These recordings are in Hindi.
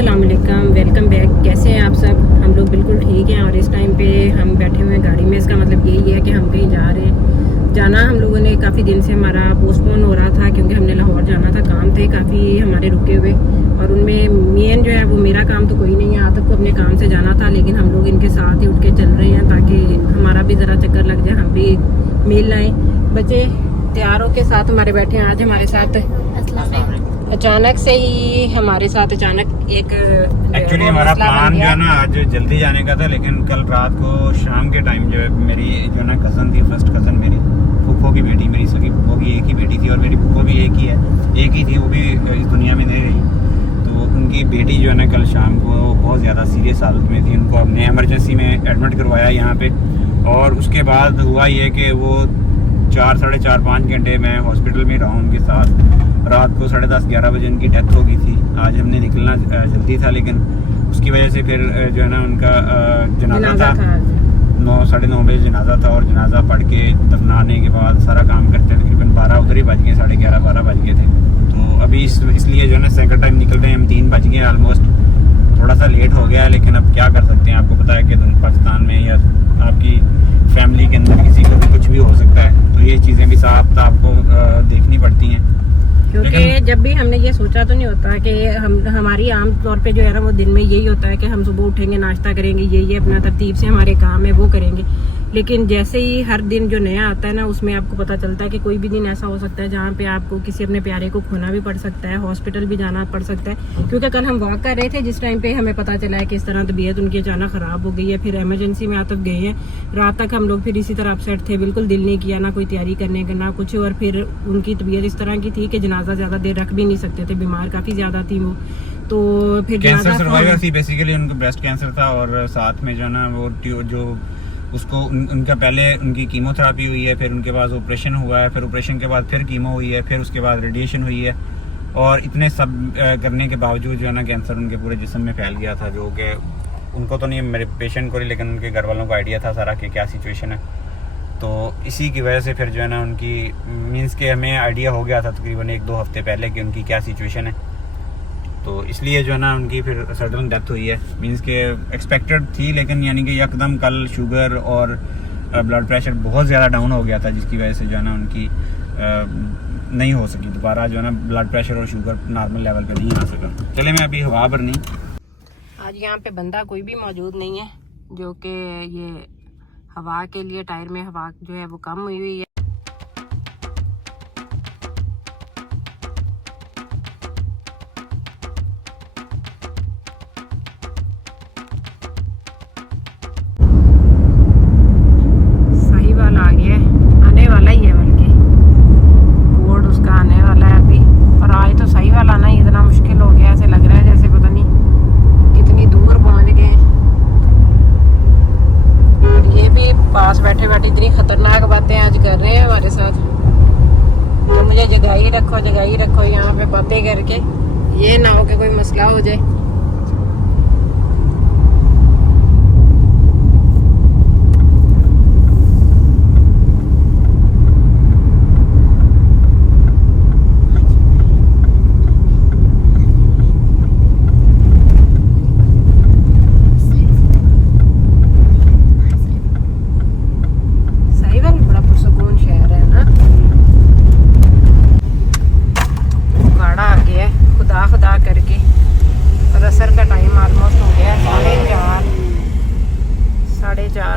अस्सलाम वालेकुम, वेलकम बैक। कैसे हैं आप सब? हम लोग बिल्कुल ठीक हैं और इस टाइम पे हम बैठे हुए हैं गाड़ी में। इसका मतलब यही है कि हम कहीं जा रहे हैं। जाना हम लोगों ने काफ़ी दिन से हमारा पोस्टपोन हो रहा था क्योंकि हमने लाहौर जाना था, काम थे काफ़ी हमारे रुके हुए। और उनमें मेन जो है वो मेरा काम तो कोई नहीं है, आतिफ को अपने काम से जाना था, लेकिन हम लोग इनके साथ ही उठ के चल रहे हैं ताकि हमारा भी ज़रा चक्कर लग जाए, हम भी मिल आएँ। बच्चे तैयार होके साथ हमारे बैठे हैं। आज हमारे साथ अचानक से ही एक एक्चुअली हमारा प्लान जो है ना आज जल्दी जाने का था, लेकिन कल रात को शाम के टाइम जो है मेरी जो ना कज़न थी, फर्स्ट कज़न मेरी फूफो की बेटी, मेरी सगी फूफो की एक ही बेटी थी और मेरी फूफो भी एक ही थी, वो भी इस दुनिया में नहीं रही। तो उनकी बेटी जो है ना कल शाम को बहुत ज़्यादा सीरियस हालत में थी, उनको हमने एमरजेंसी में एडमिट करवाया यहाँ पे। और उसके बाद हुआ ये कि वो 4-5 घंटे मैं हॉस्पिटल में रहा उनके साथ। रात को 10:30-11 बजे उनकी डेथ हो गई थी। आज हमने निकलना जल्दी था, लेकिन उसकी वजह से फिर जो है ना उनका जनाजा था 9-9:30 बजे जनाजा था। और जनाजा पढ़ के दफनाने के बाद सारा काम करते तकरीबन 12 उधर ही बज गए, 11:30-12 बज गए थे। तो अभी इसलिए जो है ना सेकंड टाइम निकल रहे हैं हम, 3 बज गए ऑलमोस्ट। थोड़ा सा लेट हो गया है, लेकिन अब क्या कर सकते हैं। आपको पता है कि पाकिस्तान में या आपकी फैमिली के अंदर किसी को भी कुछ भी हो सकता है, तो ये चीज़ें भी साफ आपको देखनी पड़ती हैं। क्योंकि जब भी हमने ये सोचा तो नहीं होता कि हमारी आम तौर पे जो है ना वो दिन में यही होता है कि हम सुबह उठेंगे, नाश्ता करेंगे, ये अपना तरतीब से हमारे काम है वो करेंगे। लेकिन जैसे ही हर दिन जो नया आता है ना, उसमें आपको पता चलता है कि कोई भी दिन ऐसा हो सकता है जहाँ पे आपको किसी अपने प्यारे को खोना भी पड़ सकता है, हॉस्पिटल भी जाना पड़ सकता है। क्योंकि कल हम वॉक कर रहे थे जिस टाइम पे हमें पता चला है कि इस तरह तबीयत उनकी अचानक ख़राब हो गई है। फिर एमरजेंसी में आतिफ गए हैं। रात तक हम लोग फिर इसी तरह अपसेट थे, बिल्कुल दिल नहीं किया ना कोई तैयारी करने का ना कुछ। और फिर उनकी तबीयत इस तरह की थी कि जनाजा ज़्यादा देर रख भी नहीं सकते थे, बीमार काफ़ी ज़्यादा थी वो। तो फिर कैंसर सर्वाइवर थी बेसिकली, उनको ब्रेस्ट कैंसर था। और साथ में जो है ना वो जो उसको उनका पहले उनकी कीमोथेरापी हुई है, फिर उनके बाद ऑपरेशन हुआ है, फिर ऑपरेशन के बाद फिर कीमो हुई है, फिर उसके बाद रेडिएशन हुई है। और इतने सब करने के बावजूद जो है ना कैंसर उनके पूरे जिस्म में फैल गया था, जो कि उनको तो नहीं, मेरे पेशेंट को नहीं, लेकिन उनके घर वालों को आइडिया था सारा कि क्या सिचुएशन है। तो इसी की वजह से फिर जो है ना उनकी मीन्स के हमें आइडिया हो गया था तकरीबन 1-2 हफ्ते पहले कि उनकी क्या सिचुएशन है। तो इसलिए जो है ना उनकी फिर सडन डेथ हुई है। मींस के एक्सपेक्टेड थी, लेकिन यानी कि एकदम कल शुगर और ब्लड प्रेशर बहुत ज़्यादा डाउन हो गया था, जिसकी वजह से जो है ना उनकी नहीं हो सकी दोबारा जो है ना ब्लड प्रेशर और शुगर नॉर्मल लेवल पे नहीं आ सका। चले मैं अभी हवा भरनी। आज यहाँ पे बंदा कोई भी मौजूद नहीं है, जो कि ये हवा के लिए टायर में हवा जो है वो कम हुई है। बैठे बैठे इतनी खतरनाक बातें आज कर रहे हैं हमारे साथ, तो मुझे जगह ही रखो यहाँ पे बातें करके, ये ना हो कि कोई मसला हो जाए।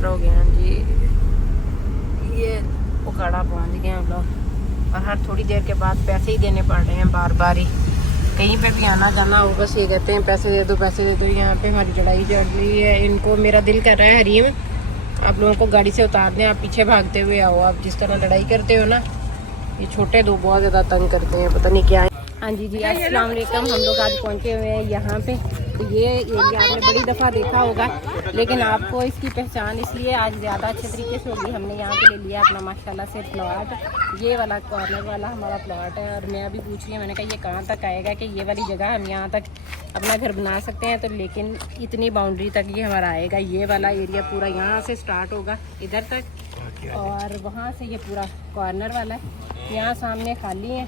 हो गए हैं जी, ये उकाड़ा पहुंच गए हम लोग। और हर थोड़ी देर के बाद पैसे ही देने पड़ रहे हैं बार बार ही। कहीं पे भी आना जाना हो बस ये कहते हैं पैसे दे दो। यहाँ पे हमारी लड़ाई चल रही है। इनको मेरा दिल कर रहा है हरीम आप लोगों को गाड़ी से उतार दें, आप पीछे भागते हुए आओ। आप जिस तरह लड़ाई करते हो ना, ये छोटे दो बहुत ज़्यादा तंग करते हैं, पता नहीं क्या है। हाँ जी अस्सलाम वालेकुम। हम लोग आज पहुँचे हुए हैं यहाँ पे। तो ये एरिया आपने बड़ी दफ़ा देखा होगा, लेकिन आपको इसकी पहचान इसलिए आज ज़्यादा अच्छे तरीके से होगी। हमने यहाँ पे ले लिया अपना माशाल्लाह से प्लॉट, ये वाला कॉर्नर वाला हमारा प्लॉट है। और मैं अभी पूछ रही हूँ, मैंने कहा ये कहाँ तक आएगा कि ये वाली जगह हम यहाँ तक अपना घर बना सकते हैं। तो लेकिन इतनी बाउंड्री तक ये हमारा आएगा, ये वाला एरिया पूरा यहाँ से स्टार्ट होगा इधर तक, और वहाँ से ये पूरा कॉर्नर वाला है। यहाँ सामने खाली है,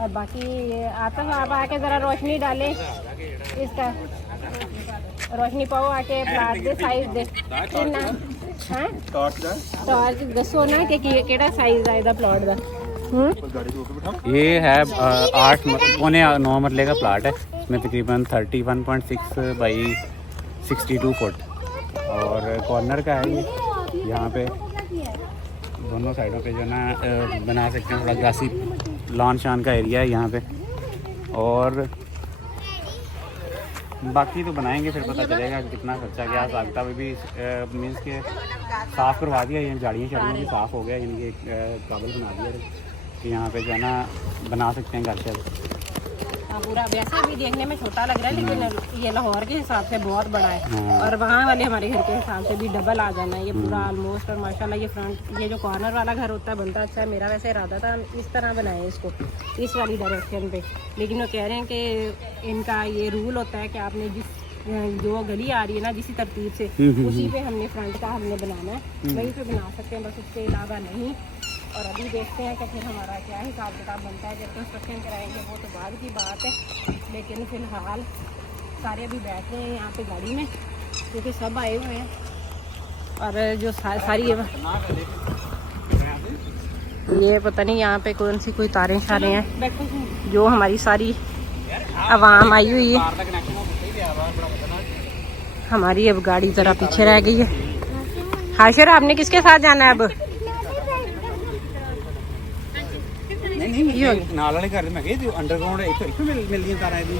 और बाकी आता है, आप आके ज़रा रोशनी डालें इसका, रोशनी पाओ आके प्लाट दे साइज दे कितना हाँ टॉर्च दसो ना कि केड़ा साइज है इहदा प्लाट दा। ये है 8-9 मरले का प्लाट है। इसमें तकरीबन 31.6 बाई 62 फुट और कॉर्नर का है ये। यहाँ पे दोनों साइडों पे जो है ना बना सकते हैं, थोड़ा ग्रासी लॉन शान का एरिया है यहाँ पे। और बाकी तो बनाएंगे फिर पता चलेगा कि कितना खर्चा क्या सागता भी मीन्स के साफ़ करवा दिया, ये झाड़ियाँ शाड़ियाँ भी साफ़ हो गया, यानी कि काबल बना दिया कि यहाँ पे जो है ना बना सकते हैं घर से। पूरा वैसे भी देखने में छोटा लग रहा है लेकिन ये लाहौर के हिसाब से बहुत बड़ा है और वहाँ वाले हमारे घर के हिसाब से भी डबल आ जाना है ये पूरा ऑलमोस्ट। और माशाल्लाह ये फ्रंट ये जो कॉर्नर वाला घर होता है बनता अच्छा है। मेरा वैसे इरादा था इस तरह बनाए इसको इस वाली डायरेक्शन पे, लेकिन वो कह रहे हैं कि इनका ये रूल होता है कि आपने जिस जो गली आ रही है ना जिस तरतीब से उसी पे हमने फ्रंट का हमने बनाना है, वहीं पे बना सकते हैं, बस उसके अलावा नहीं। और अभी देखते हैं कि फिर हमारा क्या हिसाब किताब बनता है, जब कंस्ट्रक्शन कराएंगे वो तो बाद की बात है। लेकिन फ़िलहाल सारे अभी बैठ रहे हैं यहाँ पे गाड़ी में क्योंकि सब आए हुए हैं। और जो सारी ये पता नहीं यहाँ पे कौन सी कोई तारें शारें हैं जो हमारी सारी आवाम आई हुई है। हमारी अब गाड़ी ज़रा पीछे रह गई है। हाशिर आपने किसके साथ जाना है अब? नाल वाले घर में गए अंडरग्राउंड एक मिलदी तारा दी।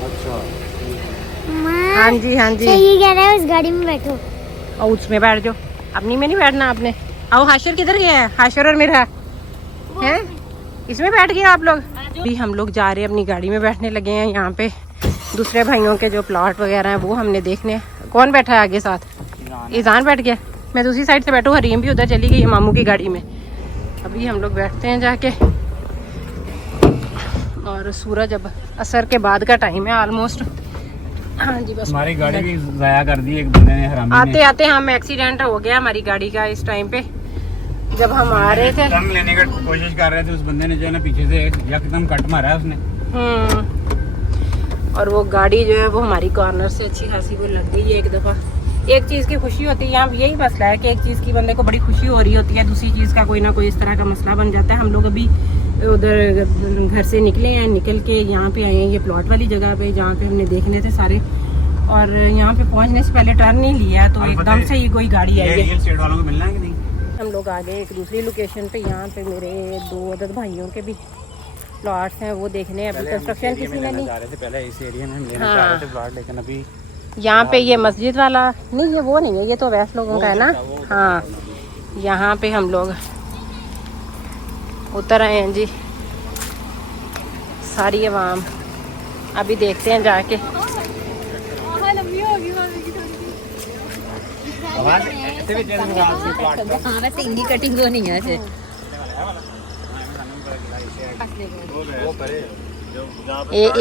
अच्छा हाँ जी हाँ जी सही कह रहा है, उस गाड़ी में बैठो और उसमें बैठ जाओ, अपनी में नहीं बैठना आपने। आओ हाशिर किधर गया है? हाशिर और मेरा है इसमें बैठ गए आप लोग। अभी हम लोग जा रहे हैं अपनी गाड़ी में बैठने लगे हैं। यहाँ पे दूसरे भाइयों के जो प्लॉट वगैरह हैं वो हमने देखने हैं। कौन बैठा है आगे साथ? ईजान बैठ गया, मैं दूसरी साइड से बैठूँ। हरीम भी उधर चली गई है मामू की गाड़ी में। अभी हम लोग बैठते हैं जाके। और सूरज अब असर के बाद का टाइम है ऑलमोस्ट। हाँ जी बस हमारी गाड़ी भी ज़ाया कर दी एक बंदे ने हरामी ने। आते आते हम एक्सीडेंट हो गया हमारी गाड़ी का इस टाइम पे जब हम आ रहे थे। टर्न लेने की कोशिश कर रहे थे, उस बंदे ने जो है ना पीछे से एकदम कट मारा है उसने। और वो गाड़ी जो है वो हमारी कॉर्नर से अच्छी खासी वो लग गई है एक दफ़ा। एक चीज़ की खुशी होती है, यहाँ यही मसला है कि एक चीज़ की बंदे को बड़ी खुशी हो रही होती है, दूसरी चीज़ का कोई ना कोई इस तरह का मसला बन जाता है। हम लोग अभी उधर घर से निकले हैं, निकल के यहाँ पे आए हैं ये प्लॉट वाली जगह पे जहाँ पे हमने देखने थे सारे। और यहाँ पे पहुँचने से पहले टर्न नहीं लिया तो एकदम से ही कोई गाड़ी आई है। रियल एस्टेट वालों को मिलना है कि नहीं? हम लोग आ गए एक दूसरी लोकेशन पे। यहाँ पे मेरे 2 अदद भाइयों के भी प्लॉट्स हैं वो देखने। अभी कंस्ट्रक्शन किसी ने नहीं जा रहे थे पहले इस एरिया में हम लेना हाँ। चाह रहे थे प्लॉट, लेकिन अभी यहाँ पे ये मस्जिद वाला नहीं, ये वो नहीं है, ये तो वैसे लोगों का है ना। हाँ यहाँ पे हम लोग उतर आए हैं जी सारी आवाम। अभी देखते हैं जाके। हाँ वैसे इनकी कटिंग वो नहीं है।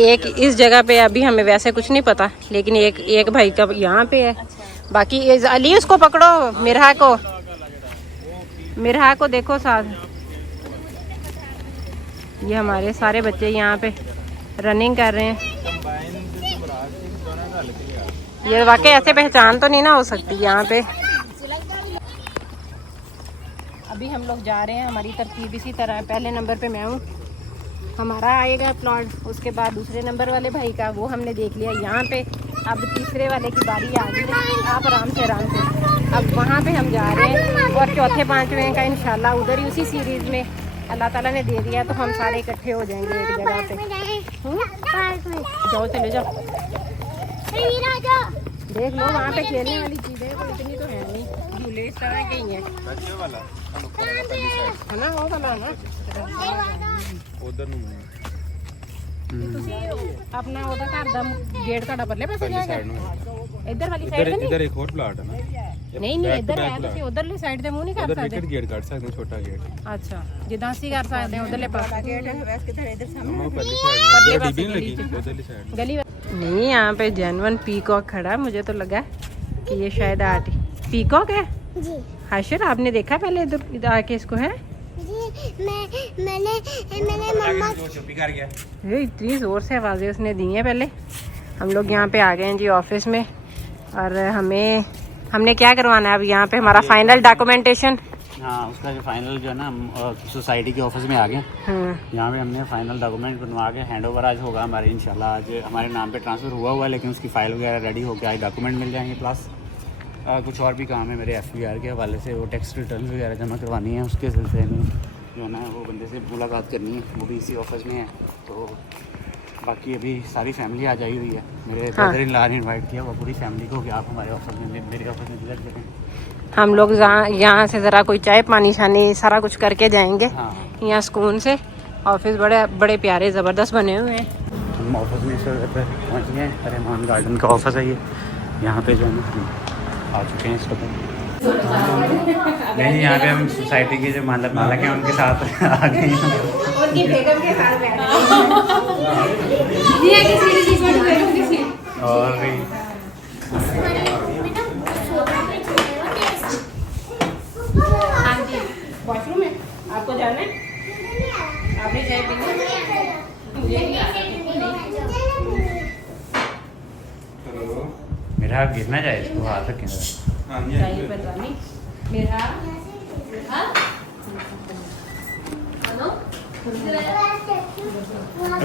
एक इस जगह पे अभी हमें वैसे कुछ नहीं पता, लेकिन एक भाई का यहाँ पे है। बाकी अली उसको पकड़ो, मिरहा को देखो साथ। ये हमारे सारे बच्चे यहाँ पे रनिंग कर रहे हैं। ये वाकई ऐसे पहचान तो नहीं ना हो सकती यहाँ पे। अभी हम लोग जा रहे हैं, हमारी तरतीब इसी तरह है। पहले नंबर पे मैं हूँ, हमारा आएगा प्लॉट, उसके बाद दूसरे नंबर वाले भाई का वो हमने देख लिया यहाँ पे। अब तीसरे वाले की बारी आ गई। आप आराम से अब वहाँ पे हम जा रहे हैं। और चौथे पाँचवें का इंशाल्लाह उधर ही उसी सीरीज़ में अल्लाह ताला ने दे दिया तो हम सारे इकट्ठे हो जाएंगे एक जगह पे। जाओ चले जाओ, देख लो वहाँ पे खेलने वाली चीज़ें तो इतनी तो है नहीं, झूले इस तरह के ही हैं है ना। वो वाला है ना उधर अपना ਉਹਦਾ ਘਰ ਦਾ ਗੇਟ ਤੁਹਾਡਾ ਪਰਲੇ ਪਾਸੇ ਜਾਏਗਾ ਇੱਧਰ ਵਾਲੀ ਸਾਈਡ ਤੇ इधर एक और प्लॉट है ना। ਨਹੀਂ ਇੱਧਰ ਹੈ, ਤੁਸੀਂ ਉਧਰਲੀ ਸਾਈਡ ਤੇ ਮੂੰਹ ਨਹੀਂ ਕਰ ਸਕਦੇ। गेट काट सकते हैं, छोटा गेट। ਅੱਛਾ ਜਿੱਦਾਂ ਅਸੀਂ ਕਰ ਸਕਦੇ ਹਾਂ ਉਧਰਲੇ ਪਾਸੇ ਗੇਟ ਹੈ ਵੈਸੇ ਕਿਧਰ ਇੱਧਰ हम पहली साइड में डीबी लगी उधरली साइड गली नहीं। यहाँ पे जेन्युइन पीकॉक खड़ा है, मुझे तो लगा कि ये शायद पीकॉक है। जी हाशिर आपने देखा पहले इधर आके इसको है? जी मैंने मम्मा चुप्पी कर गया। ये इतनी ज़ोर से आवाज़ें उसने दी हैं। पहले हम लोग यहाँ पे आ गए हैं जी ऑफिस में, और हमने क्या करवाना है अब यहाँ पे, हमारा फाइनल डॉक्यूमेंटेशन। हाँ, उसका जो फाइनल जो है ना, हम सोसाइटी के ऑफिस में आ गए। यहाँ पे हमने फाइनल डॉक्यूमेंट बनवा के हैंड ओवर आज होगा हमारे, इंशाल्लाह आज हमारे नाम पे ट्रांसफ़र हुआ है, लेकिन उसकी फ़ाइल वगैरह रेडी होकर आज डॉक्यूमेंट मिल जाएंगे। प्लस कुछ और भी काम है मेरे FBR के हवाले से, वो टैक्स रिटर्न वगैरह जमा करवानी है, उसके सिलसिले में जो है ना वो बंदे से मुलाकात करनी है, वो भी इसी ऑफिस में है। तो बाकी अभी सारी फैमिली आ जाई हुई है। मेरे ब्रदर इन लॉ ने इन्वाइट किया, वो पूरी फैमिली को कि आप हमारे ऑफिस में, मेरे ऑफिस में विजिट करें। हम लोग यहाँ से ज़रा कोई चाय पानी शानी सारा कुछ करके जाएंगे। हाँ, यहाँ सुकून से। ऑफिस बड़े प्यारे ज़बरदस्त बने हुए हैं। हम ऑफिस में इस जगह पर पहुँच गए हैं, रहमान गार्डन का ऑफिस है ये। यहाँ पे जो है ना आ चुके हैं इस वक्त। नहीं, यहाँ पे हम सोसाइटी के जो मालक हैं उनके साथ आ गए हैं। उनकी बेगम के साथ और भी हाँ जी, वॉशरूम में आपको जाना है? आपने चाय पीनी है? मेरा हाथ गिरना चाहिए, इसको हाथ रखें। चाहिए पता मेरा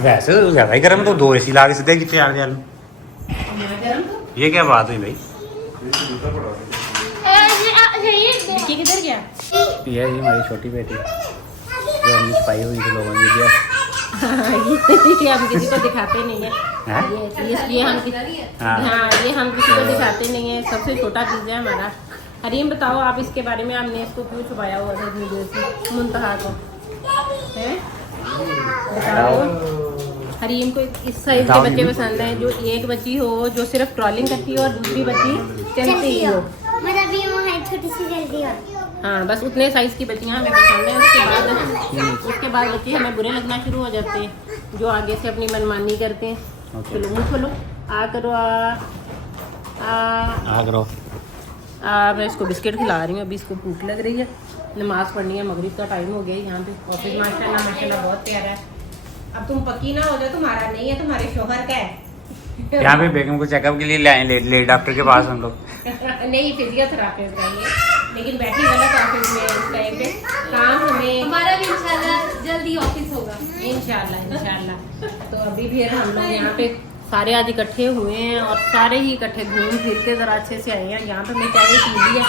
वैसे तो ज़्यादा ही गर्म, तो 2 AC ला के सीधे खींचे यार यार। ये क्या बात हुई भाई? विक्की किधर गया? ये हमारी छोटी बेटी जो हमने छुपाई हुई थी लोगों ने दिया। ये हम किसी को दिखाते नहीं है। ये हम किसी को दिखाते नहीं है। सबसे छोटा चीज़ है हमारा। हरीम बताओ आप इसके बारे में, आपने इसको क्यों छुपाया हुआ था इतनी देर से मुंतहा को? हैं? बताओ। हरीम को इस साइज के बच्चे पसंद हैं, जो एक बच्ची हो जो सिर्फ ट्रॉलिंग करती हो और दूसरी बच्ची चलती ही हो। छोटी सी जल्दी हो। हाँ, बस उतने साइज़ की बच्चियाँ हमें पसंद हैं। उसके बाद बच्चे हमें बुरे लगना शुरू हो जाते हैं, जो आगे से अपनी मनमानी करते हैं। चलो मुँह खोलो, आ करो, आ करो। मैं इसको बिस्किट खिला रही हूँ, अभी इसको भूख लग रही है। नमाज़ पढ़नी है, मगरिब का टाइम हो गया यहाँ पे। ऑफिस माशाल्लाह बहुत प्यारा है। अब तुम पक्की ना हो जाओ, तुम्हारा नहीं है, तुम्हारे शोहर का है। यहाँ पे बेगम को चेकअप के लिए ले आए, ले डॉक्टर के पास हम लोग। नहीं, फिजियोथेरापिस्ट चाहिए, लेकिन बैठी गलत ऑफिस में इस टाइम पे। काम हमें, हमारा भी इंशाल्लाह जल्दी ऑफिस होगा। इंशाल्लाह। तो अभी भी हम लोग यहाँ पे सारे आज इकट्ठे हुए हैं, और सारे ही इकट्ठे घूम फिर के ज़रा अच्छे से आए हैं। यहाँ पे हमने चाय पी ली है,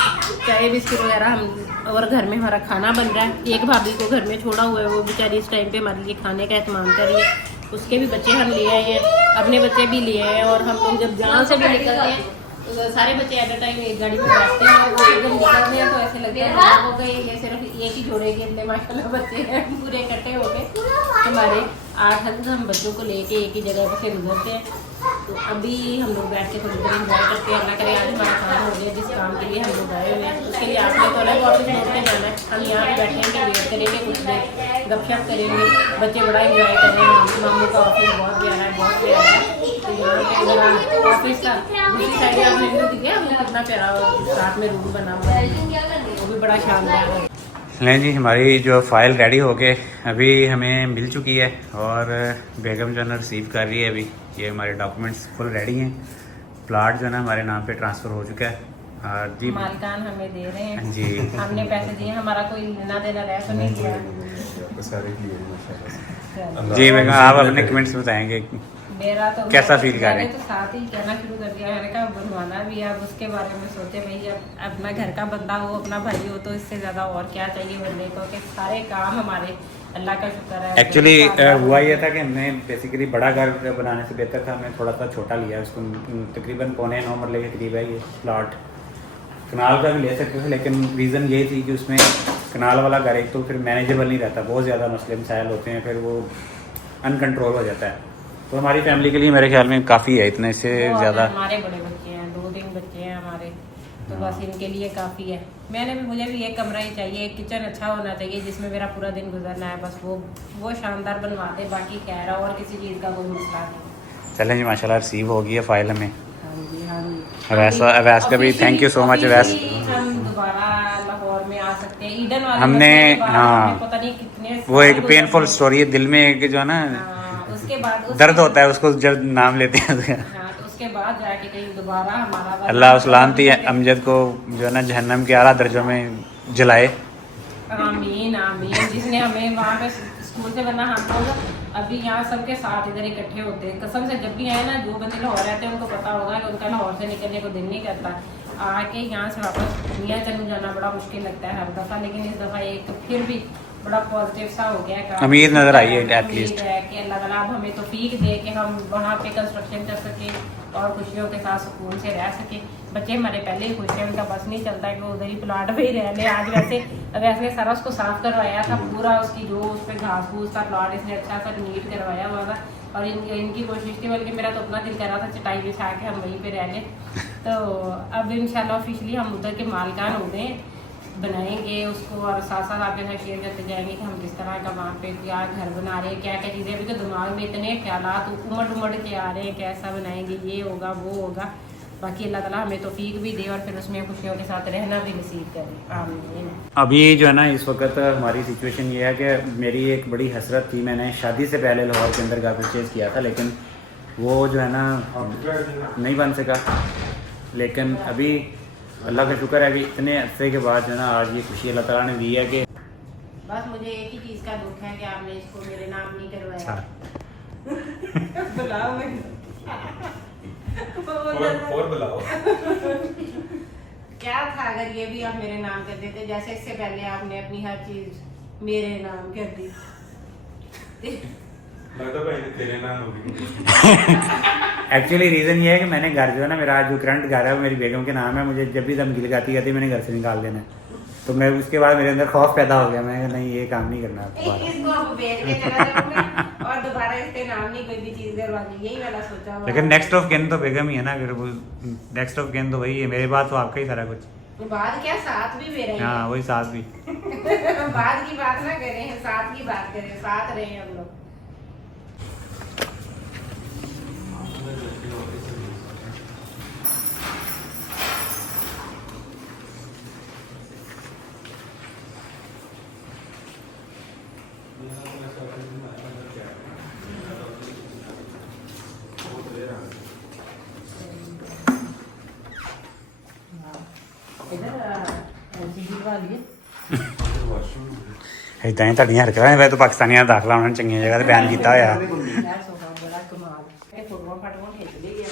चाय बिस्किट वगैरह हम, और घर में हमारा खाना बन रहा है। एक भाभी को घर में छोड़ा हुआ है, वो बेचारी इस टाइम पे हमारे लिए खाने का एहतमाम कर रही है। उसके भी बच्चे हम ले आए हैं, अपने बच्चे भी ले आए हैं, और हम लोग जब जहाँ से भी निकलते हैं तो सारे बच्चे एट अ टाइम एक गाड़ी में बैठते हैं, और वो जब निकलते हैं तो ऐसे लगता है हो गए, ये सिर्फ एक ही जोड़े के इतने माशाल्लाह बच्चे हैं पूरे इकट्ठे हो गए। हमारे 8 हम बच्चों को लेके एक ही जगह से गुजरते हैं। तो अभी हम लोग बैठ के थोड़ी देर इंजॉय करते हैं। अल्लाह करे आज हमारा काम हो गया जिस काम के लिए हम लोग आए हुए हैं। उसके लिए आपने तो अलग ऑफिस में उठ के जाना है, हम यहाँ पे बैठेंगे, वेट करेंगे, कुछ देर गपशप करेंगे। बच्चे बड़ा इंजॉय कर रहे हैं। मामू का ऑफिस बहुत प्यारा है, बहुत प्यारा है। तो यहाँ पे जरा ऑफिस का दूसरी साइड आपने व्यू दिखा, हमने कितना प्यारा साथ में रूम बना हुआ है, वो भी बड़ा शानदार है। नहीं जी, हमारी जो फ़ाइल रेडी हो के अभी हमें मिल चुकी है, और बेगम जो है ना रिसीव कर रही है। अभी ये हमारे डॉक्यूमेंट्स फुल रेडी हैं। प्लाट जो है ना हमारे नाम पे ट्रांसफ़र हो चुका है। और जी मालकान हमें दे रहे हैं जी, हमने पैसे दिए, हमारा कोई लेना देना रह तो नहीं गया। जी बेगम, आप अपने कमेंट्स बताएंगे मेरा तो कैसा फील कर रहे हैं? मैंने तो साथ ही कहना शुरू कर दिया, मैंने कहा बनवाना भी है। अब उसके बारे में सोचे भाई, अब अपना घर का बंदा हो, अपना भाई हो, तो इससे ज़्यादा और क्या चाहिए बंदे को, कि सारे काम हमारे, अल्लाह का शुक्र है। एक्चुअली हुआ ये था कि हमने बेसिकली बड़ा घर बनाने से बेहतर था हमने थोड़ा सा छोटा लिया। उसको तकरीबन 9.25 मरले के करीब है ये प्लाट। कनाल का भी ले सकते थे, लेकिन रीज़न ये थी कि उसमें कनाल वाला घर एक तो फिर मैनेजेबल नहीं रहता, बहुत ज़्यादा मसले मसाइल होते हैं, फिर वो अनकंट्रोल हो जाता है। तो हमारी फैमिली के लिए मेरे ख्याल में काफ़ी है, इतने से ज़्यादा। हमारे बड़े बच्चे हैं, 2-3 बच्चे हैं हमारे, तो बस इनके लिए काफ़ी है। मुझे भी एक कमरा ही चाहिए, एक किचन अच्छा होना चाहिए जिसमें मेरा पूरा दिन गुजरना है, बस वो शानदार बनवा दे, बाकी कह रहा और किसी चीज़ का कोई मसला नहीं। चलें जी, माशाल्लाह रिसीव हो गई है फ़ाइल हमें। हाँ जी, हाँ जी। अवैस का भी thank you so much. Awais हम दोबारा लाहौर में आ सकते हैं। ईडन वाले हमने मसले के बाद हाँ हमने पता नहीं कितने वो एक साल पेनफुल गुजर गए। स्टोरी है, दिल में एक जो है ना उसके बाद दर्द होता है उसको जब नाम लेते हैं हाँ, तो उसके बाद जाके कहीं दोबारा हमारा अल्लाह सलामती है अमजद को जो है ना जहन्नम के आला दर्जों में जलाए। आमीन आमीन। जिसने हमें वहाँ पे स्कूल से वरना हम लोग अभी यहाँ सबके साथ इधर इकट्ठे होते हैं कसम से। जब भी आए ना, जो बंदे लाहौर रहते हैं उनको पता होगा कि उनका लाहौर से निकलने को दिल नहीं करता। आके यहाँ से वापस मियाँ चलू जाना बड़ा मुश्किल लगता है हर दफ़ा, लेकिन इस दफ़ा एक फिर भी बड़ा पॉजिटिव सा हो गया है। उम्मीद नजर आई है एटलीस्ट है कि अल्लाह ताला अब हमें तौफीक दे कि हम वहाँ पे कंस्ट्रक्शन कर सके और खुशियों के साथ सुकून से रह सके। बच्चे हमारे पहले ही खुश हैं, उनका बस नहीं चलता है कि वो उधर ही प्लाट पे ही रह ले। आज वैसे सारा उसको साफ करवाया था पूरा, उसकी जो उस पर घास फूस था प्लाट इसने अच्छा सा नीट करवाया हुआ था। और इनकी कोशिश थी, बल्कि मेरा तो अपना दिल कर रहा था चटाई बिछा के हम वहीं पे रह लें। तो अब इंशाल्लाह ऑफिशियली हम उधर के मालकान हो गए, बनाएंगे उसको और साथ साथ आपके साथ शेयर करते जाएंगे कि हम किस तरह का वहाँ पे क्या घर बना रहे हैं, क्या क्या चीज़ें। अभी तो दिमाग में इतने ख्यालात उमड़ के आ रहे हैं, कैसा बनाएंगे, ये होगा वो होगा। बाकी अल्लाह ताला हमें तौफीक भी दे और फिर उसमें खुशियों के साथ रहना भी नसीब करे, आमीन। अभी जो है ना इस वक्त हमारी सिचुएशन ये है कि मेरी एक बड़ी हसरत थी, मैंने शादी से पहले लाहौर के अंदर घर परचेज़ किया था, लेकिन वो जो है ना नहीं बन सका। लेकिन अभी अल्लाह का शुक्र है कि इतने अरसे के बाद जो है ना आज ये खुशी अल्लाह ताला ने दी है कि बस मुझे एक ही चीज़ का दुख है कि आपने इसको मेरे नाम नहीं करवाया। बुलाओ मैं और बुलाओ। क्या था अगर ये भी आप मेरे नाम कर देते, जैसे इससे पहले आपने अपनी हर चीज मेरे नाम कर दी। लगता भाई तेरे नाम होगी। एक्चुअली रीज़न ये है कि मैंने घर जो है ना मेरा आज जो करंट घर है वो मेरी बेगम के नाम है। मुझे जब भी धमकी लगाती कहती मैंने घर से निकाल देना है, तो मैं उसके बाद मेरे अंदर खौफ पैदा हो गया। मैं नहीं ये काम नहीं करना दोबारा। इसको अब बेच के चला जाऊंगा और दोबारा इसके नाम नहीं कोई भी चीज करवानी, यही वाला सोचा हुआ। लेकिन नेक्स्ट ऑफ किन तो बेगम ही है ना, फिर वो नेक्स्ट ऑफ किन तो वही है। मेरे बाद तो आपका ही सारा कुछ। बाद क्या साथ भी मेरा ही है। हाँ वही साथ भी। बाद की बात ना करें, साथ की बात करें, साथ रहे हम लोग। ਇਦਾਂ ਹੀ ਤੁਹਾਡੀਆਂ ਹਰਕਤਾਂ ਵੈਸੇ ਤਾਂ ਪਾਕਿਸਤਾਨੀਆਂ ਦਾ ਦਾਖਲਾ ਉਹਨਾਂ ਨੇ ਚੰਗੀਆਂ ਜਗ੍ਹਾ ਤੇ ਬਿਆਨ ਕੀਤਾ ਹੋਇਆ। बड़ा कमाल है, फोटो फाटो खींच ली है।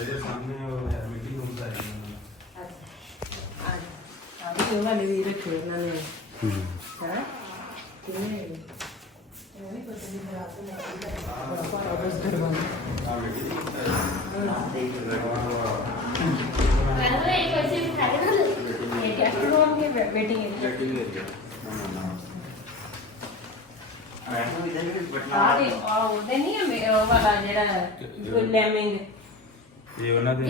ਇਹਦੇ ਸਾਹਮਣੇ ਉਹ ਮੀਟਿੰਗ ਹੁੰਦਾ ਹੈ। अभी वाले भी रखे उन्होंने ਹੂੰ। हैं कितने ਇਹ ਉਹਨਾਂ ਦੇ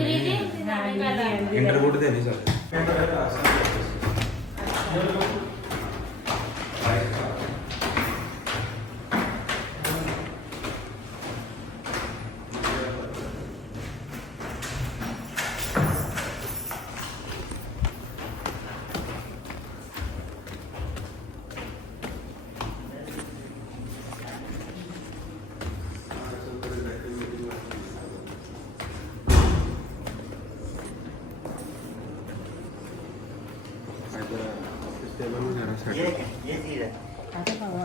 ਇੰਟਰਵਿਊ ਦੇ ਨਹੀਂ ਸਕਦੇ।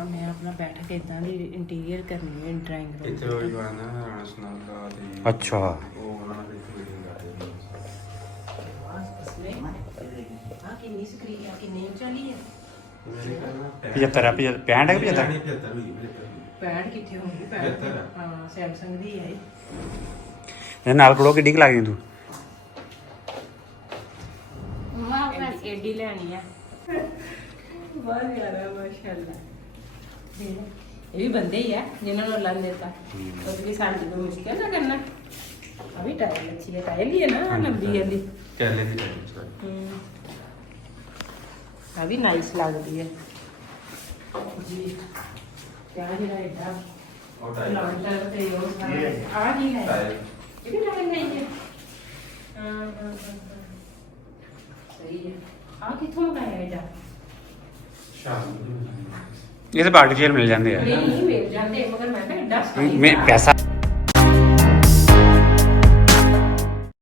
मैं अपना बैठ के इतना दी इंटीरियर करनी है ड्राइंग रूम ਇੱਥੇ ਉਹ ਜਵਾਨਾ ਰਾਣਾ ਸੁਨਾਲ ਦਾ ਤੇ ਅੱਛਾ ਉਹ ਉਹਨਾਂ ਦੇ ਫੀਲਿੰਗ ਆ ਰਹੀ ਹੈ। हाँ कितनी स्क्रीन है, कितनी चली है। ਮੇਰੇ ਕਹਿੰਦਾ 75 ਹੈ 65 ਹੈ 75 75 ਹੋਈ ਮੇਰੇ ਕੋਲ। 65 कितने होंगी 75 हाँ सैमसंग दी है। ਇਹ ਨਾਲ ਖੜੋ ਕਿੱਡੀ ਕੁ ਲੱਗਦੀ ਤੂੰ। एडी लेनी है। बहुत प्यारा माशाल्लाह। ये भी बंदे ही है जिन्होंने अल्लाह ने देता, तो भी साड़ी को मुश्किल ना करना। अभी टाइल अच्छी है, टाइल ही है ना लंबी वाली। कैले ਦੀ ਟਾਈਮ ਸਰ। अभी नाइस लगती है जी। क्या जी एडा ਉਹ ਟਾਈਮ लॉन्टर ते यो सारा आ नहीं है, ਟਾਈਮ ये भी टाइल नहीं है। हाँ, सही है। ਆ ਕਿੱਥੋਂ ਮੰਗਾਇਆ ਇਹਦਾ? ਸ਼ਾਮ ਨੂੰ ਇਹ ਤਾਂ ਪਾਰਟੀ ਚੇਅਰ ਮਿਲ ਜਾਂਦੇ ਆ ਨਹੀਂ ਮਿਲ ਜਾਂਦੇ, ਮਗਰ ਮੈਂ ਕਿਹਾ ਐਡਾ ਮੈਂ ਪੈਸਾ